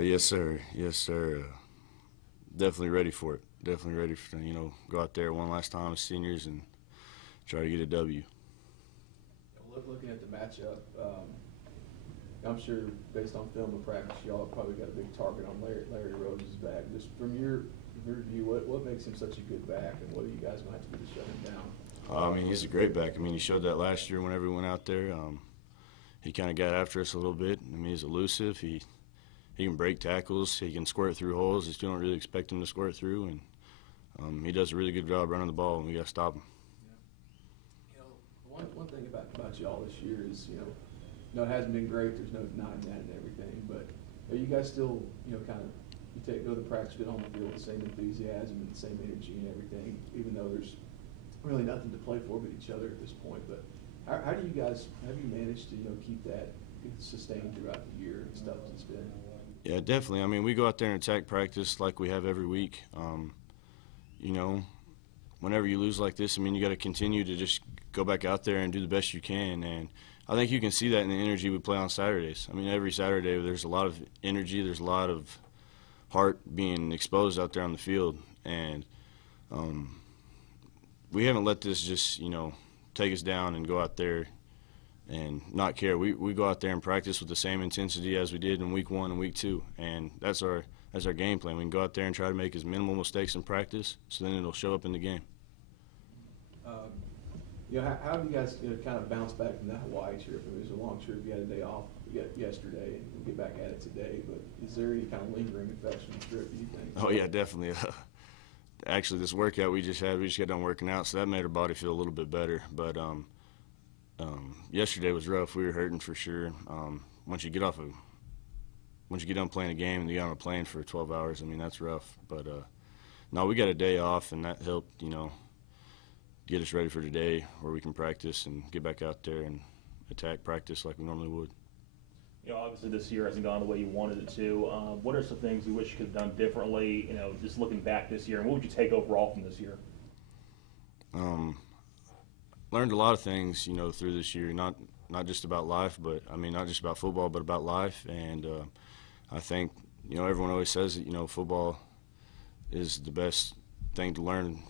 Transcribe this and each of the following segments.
Yes, sir. Yes, sir. Definitely ready for it. Definitely ready for go out there one last time as seniors and try to get a W. Looking at the matchup, I'm sure based on film and practice, y'all probably got a big target on Larry Rhodes' back. Just from your view, what makes him such a good back, and what are you guys going to have to do to shut him down? I mean, he's a great back. I mean, he showed that last year whenever we went out there. He kind of got after us a little bit. I mean, he's elusive. He can break tackles. He can squirt through holes that you don't really expect him to squirt through, and he does a really good job running the ball, and we got to stop him. One thing about y'all this year is, no, it hasn't been great. There's no denying that and everything. But are you guys still, kind of, go to practice, get on the field with the same enthusiasm and the same energy and everything, even though there's really nothing to play for but each other at this point. But how do you guys, have you managed to, keep that sustained throughout the year and stuff as it's been? Yeah, definitely. I mean, we go out there and attack practice like we have every week. Whenever you lose like this, I mean, you got to continue to just go back out there and do the best you can. And I think you can see that in the energy we play on Saturdays. I mean, every Saturday there's a lot of energy, there's a lot of heart being exposed out there on the field. And we haven't let this just, take us down and go out there and not care. We go out there and practice with the same intensity as we did in week 1 and week 2, and that's our game plan. We can go out there and try to make as minimal mistakes in practice, so then it'll show up in the game. How have you guys kind of bounced back from that Hawaii trip? I mean, it was a long trip. You had a day off yesterday, and we'll get back at it today. But is there any kind of lingering effects from the trip, do you think? Oh, yeah, definitely. Actually, this workout we just got done working out, so that made our body feel a little bit better. But yesterday was rough. We were hurting for sure. Once you get done playing a game and you get on a plane for 12 hours, I mean, that's rough. But no, we got a day off, and that helped, get us ready for today where we can practice and get back out there and attack practice like we normally would. Obviously this year hasn't gone the way you wanted it to. What are some things you wish you could have done differently, just looking back this year, and what would you take overall from this year? Learned a lot of things, through this year, not just about life, but I mean, not just about football, but about life. And I think, everyone always says that, football is the best thing to learn.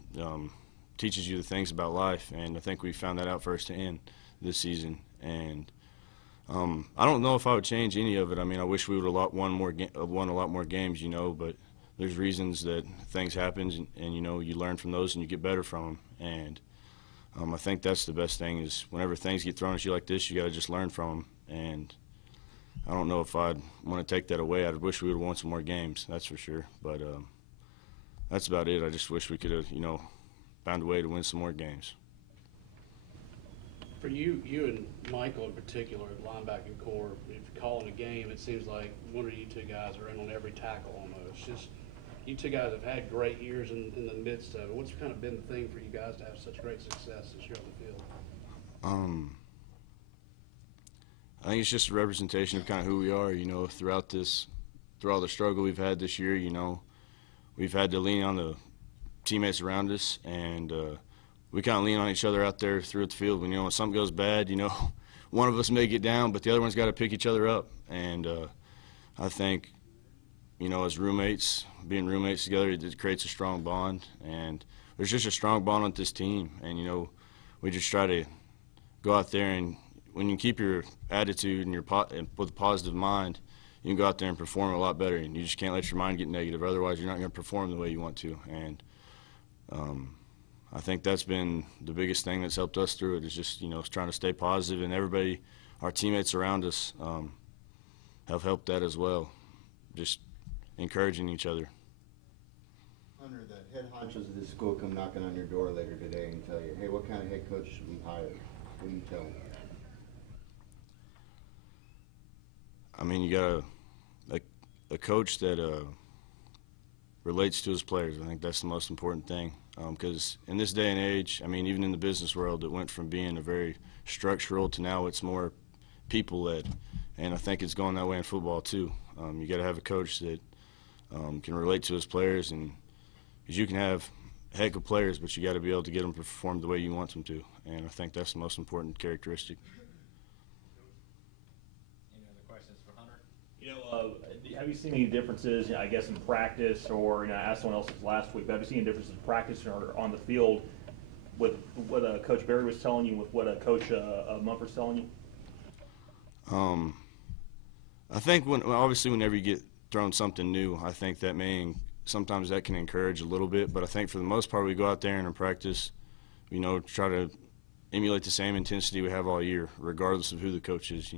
Teaches you the things about life, and I think we found that out firsthand this season. And I don't know if I would change any of it. I mean, I wish we would have won a lot more games, but there's reasons that things happen, and you learn from those and you get better from them. And I think that's the best thing is whenever things get thrown at you like this, you got to just learn from them. And I don't know if I'd want to take that away. I wish we would have won some more games, that's for sure. But that's about it. I just wish we could have, found a way to win some more games. For you and Michael in particular, at linebacking core, if you're calling a game, it seems like one of you two guys are in on every tackle almost. Just you two guys have had great years in the midst of it. What's kind of been the thing for you guys to have such great success this year on the field? I think it's just a representation of kind of who we are. Through all the struggle we've had this year, we've had to lean on the teammates around us, and we kind of lean on each other out there through the field. When something goes bad, one of us may get down, but the other one's got to pick each other up. And I think, as roommates, being roommates together, it creates a strong bond. And there's just a strong bond with this team. And we just try to go out there, and when you keep your attitude and with a positive mind, you can go out there and perform a lot better. And you just can't let your mind get negative. Otherwise, you're not going to perform the way you want to. And I think that's been the biggest thing that's helped us through it is just, trying to stay positive, and everybody, our teammates around us have helped that as well, just encouraging each other. Hunter, the head honchos of this school come knocking on your door later today and tell you, hey, what kind of head coach should we hire? What do you tell them? I mean, you got a coach that relates to his players. I think that's the most important thing, because in this day and age, I mean, even in the business world, it went from being a very structural to now it's more people-led, and I think it's going that way in football too. You got to have a coach that can relate to his players, and because you can have a heck of players, but you got to be able to get them to perform the way you want them to, and I think that's the most important characteristic. Have you seen any differences, I guess, in practice, or I asked someone else this last week, but have you seen any differences in practice or on the field with what Coach Barry was telling you, with what Coach Mumford's telling you? I think obviously whenever you get thrown something new, I think that sometimes that can encourage a little bit, but I think for the most part we go out there and in practice, try to emulate the same intensity we have all year, regardless of who the coach is,